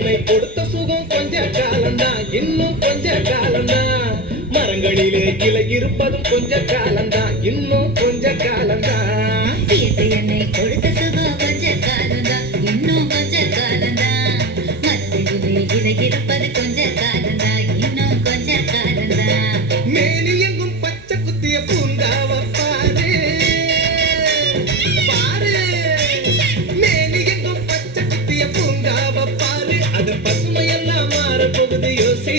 என்னை கொடுத்த சுகம் கொஞ்ச காலம்தான் இன்னும் கொஞ்ச காலம்தான் மரங்களிலே கிளை இருப்பதும் கொஞ்ச காலம்தான் இன்னும் கொஞ்ச காலம்தான் என்னை கொடுத்த சுகம் கொஞ்ச காலம்தான் இன்னும் கொஞ்ச காலம்தான் மரத்திலே இலை இருப்பது கொஞ்ச காலம்தான் இன்னும் கொஞ்ச காலம்தான் மேனி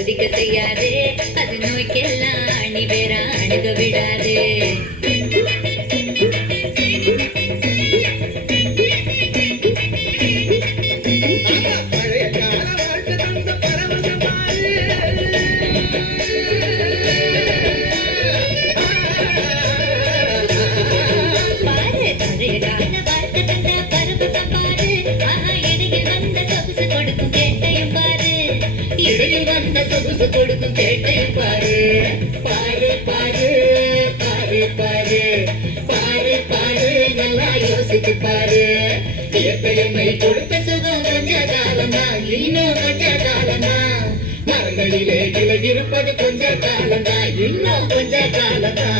உதிக்க செய்யாதே அது நோய்க்கெல்லாம் அணி வேற அணுக விட காசு கொடுத்து கொடுக்கும் பாரு. பாரு பாரு பாரு பாரு. பாரு பாரு நல்லா யோசித்து பாரு. இயற்கை கொடுத்த சுகம் கொஞ்ச காலமா? இன்னும் கொஞ்ச காலமா? மரங்களிலே கிளை இருப்பது கொஞ்ச காலமா? இன்னும் கொஞ்ச காலமா?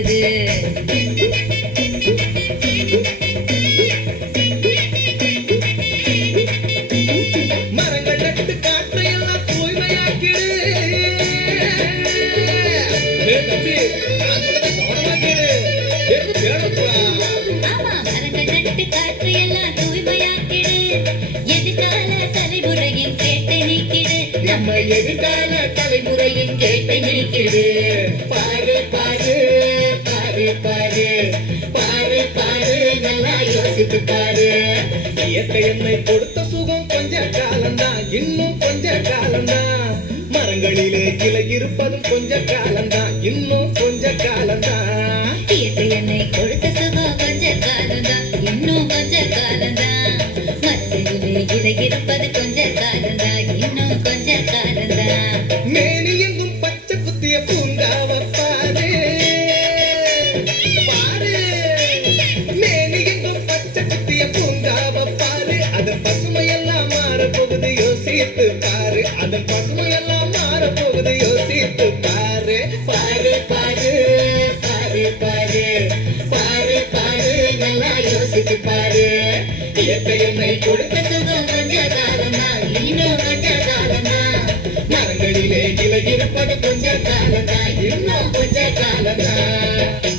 போச்சுது மரங்கள் நட்டு காற்றையெல்லாம் தூய்மையாக்கிடு. தம்பி, கவனமா நீக்கிடு. நம்ம எதிர்கால தலைமுறையின் கேட்டை பாரு பாரு பாரு இயற்கை என்னை கொடுத்த சுகம் கொஞ்ச காலம்தான் இன்னும் கொஞ்ச காலம்தான் மரங்களிலே கிளை இருப்பதும் கொஞ்ச காலம்தான் இன்னும் கொஞ்ச காலம்தான் இயற்கை என்னை கொடுத்த சுகம் கொஞ்ச காலம்தான் இன்னும் கொஞ்ச காலம்தான் மத்தியிலே இலை இருப்பது கொஞ்ச காலம்தான் இன்னும் கொஞ்ச காலம்தான் மேனி எங்கும் பச்சை குத்திய பூங்காவ பாரு அந்த பசுமை எல்லாம் மாற போகுது யோசித்து பாரு. பாரு பாரு பாரு பாரு. பாரு பாரு நல்லா யோசித்து பாரு. இயற்கை என்னை கொடுத்த சுகம் கொஞ்ச காலமா இன்னும் கொஞ்ச காலமா மரங்களிலே இலை இருப்பது கொஞ்ச காலம்தான். இன்னும் கொஞ்ச காலம்தான்.